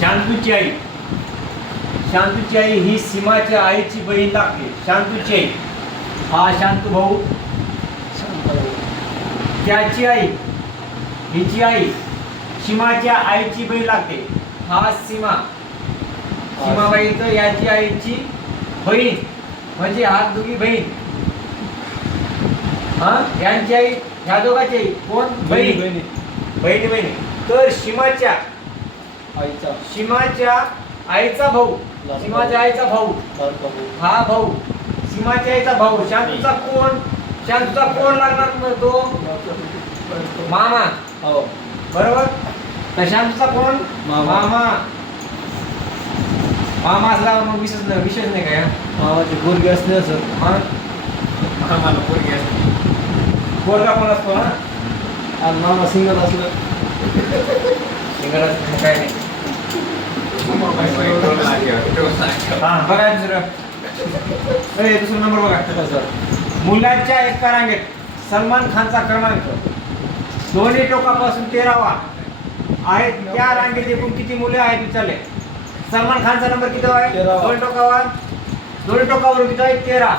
शांतूची आई. शांतूची आई ही सीमाच्या आईची बहीण लागते. शांतूची आई हा शांतू भाऊ, त्याची आई हिची आई सीमाच्या आईची बहीण लागते. हा सीमा, सीमाबाई तर याची आईची बहीण म्हणजे हात दोघी बहीण. हा यांची आई ह्या दोघांची आई कोण? बहीण. बहिणी बहिणी. तर सीमाच्या आईचा भाऊ, सीमाच्या आईचा भाऊ हा भाऊ, सीमाच्या आईचा भाऊ शांतूचा कोण? शांतूचा कोण लागणार मग तो? मामा. हो बरोबर. तर शांतूचा कोण? मामा. मामा असला मग विशेष नाही काय? मामाची पोरगी असते असं. मामाला पोरगी असते. पोरगा कोण असतो ना? आणि मामा सिंगल असलं सिंगल असलं काय नाही. हा बघा दुसरं. दुसरा नंबर बघा. मुलांच्या एका रांगेत सलमान खानचा क्रमांक दोन्ही टोकापासून 13वा आहे. त्या रांगेत एकूण किती मुले आहेत विचारले. सलमान खानचा नंबर किती आहे? 13वा. दोन्ही टोकावर किती आहे? 13.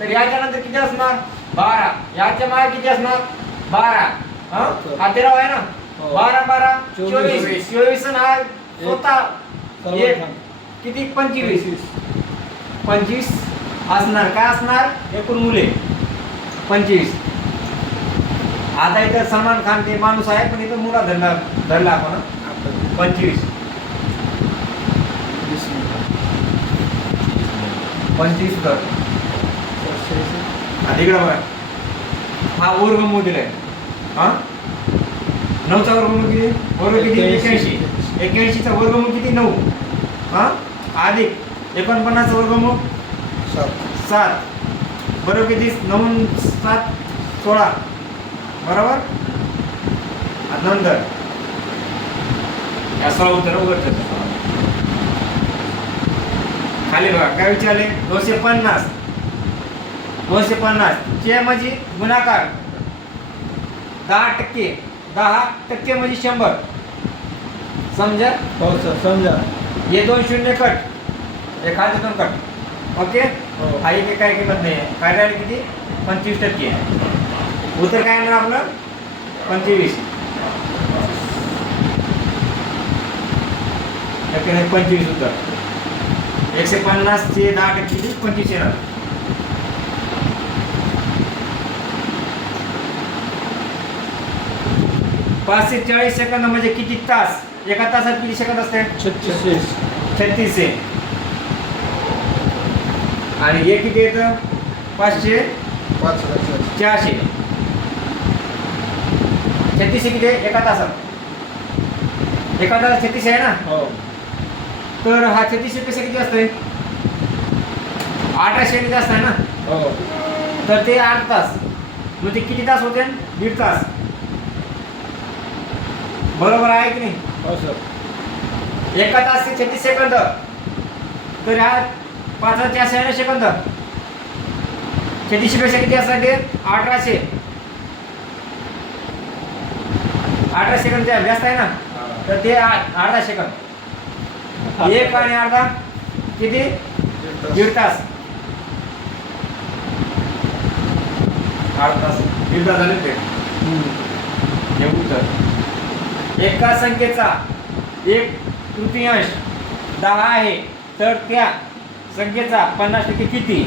तर याच्या नंतर किती असणार? 12. याच्या मागे किती असणार? 12. हा 13वा आहे ना. 12 12 24. 24 हा स्वतः एक किती? 25 असणार. काय असणार? एकूण मुले 25. आता इथं सलमान खान ते माणूस आहे पण इथं मुला धरला आपण 25. 25 तर इकडं बघा. हा वर्गमूळ दिलाय. हा 9चा वर्गमूळ किती? वर्ग किती? 81. 81चा वर्गमूळ किती? 9. हा अधिक 49चा वर्गमूळ 7. बरोबर किती? 9 7 16. बरोबर. नंतर या 16 उत्तर उघडत खाली बघा. काय विचारले? 250. 250 चे म्हणजे गुणाकार 10%. 10% म्हणजे 100. समजा? हो सर समजा. हे 2 शून्य कट, एखादे 2 कट. ओके. हा एक काय किंमत नाही आहे. काय राहिले किती? 25%. उत्तर काय येणार आपलं? 25. 25 उत्तर. 150 चे 10% किती? 25 येणार. पाच ते 40 सेकंद म्हणजे किती तास? एका तासात किती सेकंद असते? 36 आहे. आणि हे किती येतं? 500 400. 36 किती आहे एका तासात? एका तासात 36 आहे ना. हो. तर हा 36 पेक्षा किती असतंय? 1800 जास्त आहे ना. हो. तर ते 8 तास म्हणजे किती तास होते? 1.5 तास. बरोबर आहे की नाही? हो सर. एका तास 36 सेकंद. तर ह्या 5,400 सेकंद 36 पेक्षा किती असणार? 1800. 18 सेकंद जास्त आहे ना. तर ते अर्धा सेकंद. 1 आणि अर्धा किती? 1.5 तास. 8 तास 1.5 तास झाले ते. एका संख्येचा 1/3 10 आहे. तर त्या संख्येचा 50% किती?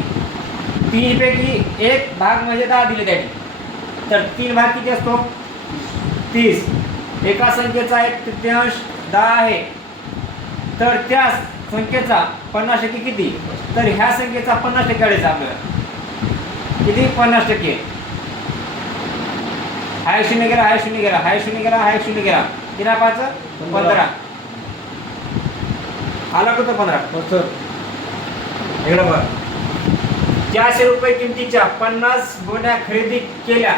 3 पैकी 1 भाग म्हणजे 10 दिले त्याने. तर 3 भाग किती असतो? 30. एका संख्येचा 1/3 10 आहे. तर त्या संख्येचा 50% किती? तर ह्या संख्येचा 50% काढायचा आपल्याला. किती? 50%. हाय 0 गेला, हाय 0 गेला, हाय 0 गेला, हाय 0 गेला. 3 5 15. आला कुठं 15? हो सर. इकडं बघ. 400 रुपये किमतीच्या 50 गोण्या खरेदी केल्या.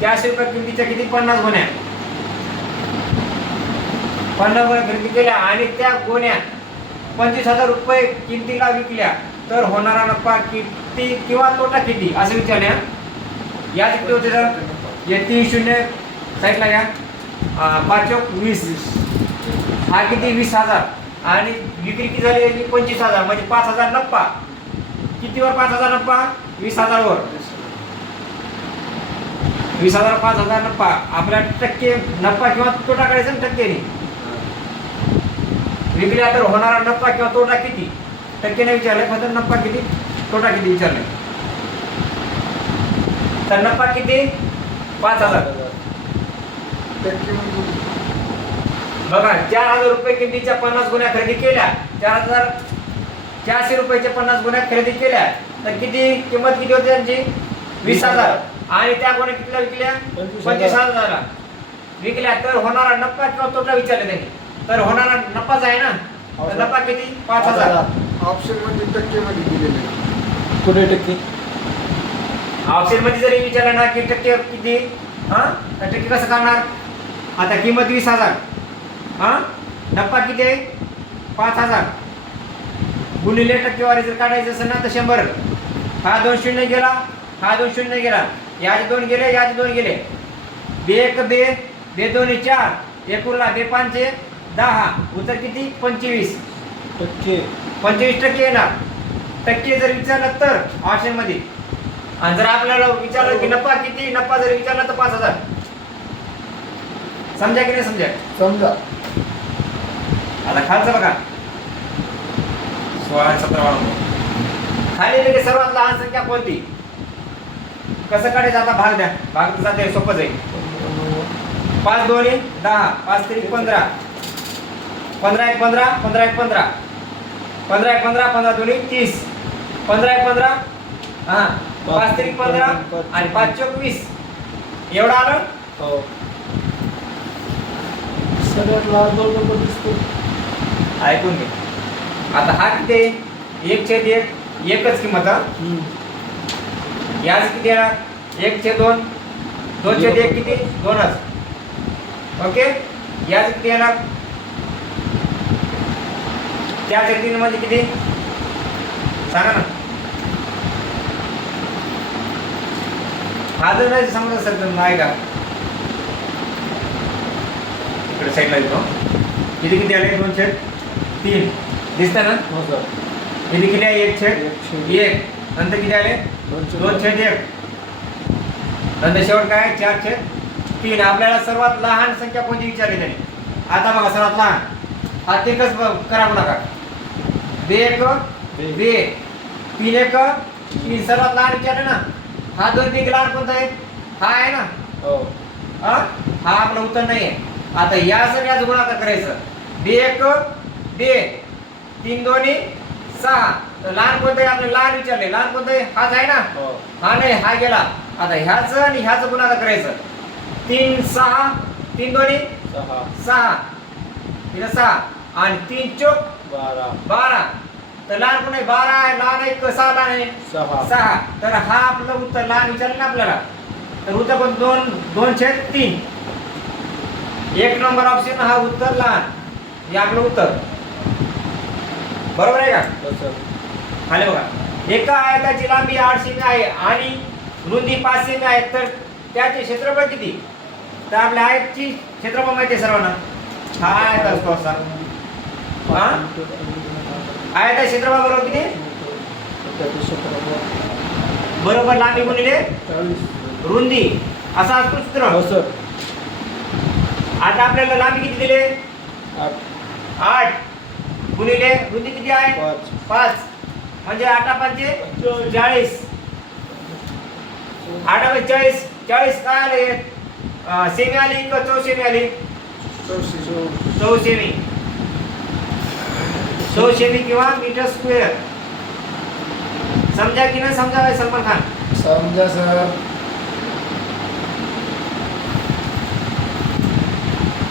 400 रुपये किमतीच्या किती? 50 गोण्या. 50 गोण्या खरेदी केल्या आणि त्या गोण्या 25,000 रुपये किमतीला विकल्या. तर होणारा नफा किती किंवा तोटा किती असं विचारले. या किती होते सर? हे 3 शून्य साईडला या. 5 चौक 20. हा किती 20,000 आणि विक्री किती झाली याची 25,000 म्हणजे 5,000 नफा. कितीवर 5,000 नफा? 20,000 वर 20,000 5,000 नफा. आपल्या टक्के नफा किंवा तोटा काढायचा ना टक्केने. विकल्या तर होणारा नफा किंवा तोटा किती टक्केने विचारले, फक्त नफा किती तोटा किती विचारले. तर नफा किती 5,000. बघा 4,000 रुपये किमतीच्या 50 गुण्या खरेदी केल्या, 4,400 रुपयाच्या 50 गुण्या खरेदी केल्या तर किती किंमत किती होती त्यांची 20,000 आणि त्या गुण्या कितीला विकल्या 25,000 विकल्या. तर होणारा नफा किंवा तोटा विचारले त्यांनी. तर होणारा नफाच आहे ना, तर नफा किती 5,000. ऑप्शन मध्ये टक्केमध्ये दिलेले कुठे टक्के? ऑप्शन मध्ये जरी विचारलं ना की टक्के किती, हा तर टक्के कसं करणार. आता किंमत 20,000, हा नफा किती आहे 5,000 गुणिले टक्केवारी जर काढायचं असेल ना तर 100. हा 2 शून्य गेला, हा 2 शून्य गेला, याचे 2 गेले, याचे 2 गेले. 2 1 2, 2 2 4, 1 उरला, 2 5 10. उत्तर किती 25 टक्के. 25% येणार. टक्के जर विचारलं तर ऑप्शन मध्ये, आणि जर आपल्याला विचारलं की नफा किती, नफा जर विचारला तर 5,000. समजा की नाही समजा. समजा. आता खालचं बघा 16 17 खाली दिलेली सर्वात लहान संख्या कोणती. कसं काढायचं आता भाग द्या. भाग जाते सोपंच आहे. 5 2 10, 5 3 15, 15 1 15, 15 1 15, 15 1 15, 15 2 30, 15 1 15, हा 5 3 15 आणि 5 4 20. एवढं आलं. हो. सगळ्यात लहान 2 नंबर दिसतो. ऐकून घे. आता हा किती 1/1 एकच किंमत. याच किती येणार 1/2, 2/1 किती 2च. ओके. याच किती येणार 4/3 म्हणजे किती सांगा ना. हा जर नाही समजा सर तर नाही का इकडे साईडला येतो. किती किती आले 2/3 दिसतं ना. हो सर. किती किती आहे 1/1. नंतर किती आले 2/1. नंतर शेवट काय 4/3. आपल्याला सर्वात लहान संख्या कोणती विचारली त्यांनी. आता बघा सर्वात लहान हा तिकच करावं नका. 2 1 2, 3 1 3 सर्वात लहान विचारले ना. हा 2 पैकी लहान कोणता आहे. हा आहे ना. हो. हा आपलं उत्तर नाही आहे. आता या सगळ्याच गुणाकार करायचं. 2 1 2, 3 2 6. तर लहान कोणतं आहे आपलं लहान विचारले. लहान कोणतं आहे हाच आहे ना. हो. हा नाही हा गेला. आता ह्याच आणि ह्याच गुणाकार करायचं. 3 6, 3 2 6, 3 6 आणि 3 4 12. तर लहान कोण आहे 12 आहे. लहान आहे 6 लहान आहे 6. तर हा आपलं उत्तर लहान विचारलं ना आपल्याला. तर उत्तर पण 2/3. 1 नंबर ऑप्शन हा उत्तर लहान. हे आपलं उत्तर बरोबर आहे का. हो सर. खाली बघा. एका आयताची लांबी 8 सेमी आहे आणि रुंदी 5 सेमी आहे, तर त्याचे क्षेत्रफळ किती. तर आपल्या आयतची क्षेत्रफळ माहिती आहे सर्वांना. हा आयत असतो असा. हा आयता क्षेत्रफळ बरोबर किती बरोबर लांबी गुणिले रुंदी असा असतो सूत्र. हो सर. आता आपल्याला लांबी किती दिले 8 गुणिले रुंदी किती आहे 5 म्हणजे 8 5 40. 8 40 40 काय आले सेमी आली का चौसेमी आली. 100 सेमी. 100 सेमी किंवा मीटर स्क्वेअर. समजा की नाही समजा सलमान खान. समजा सर.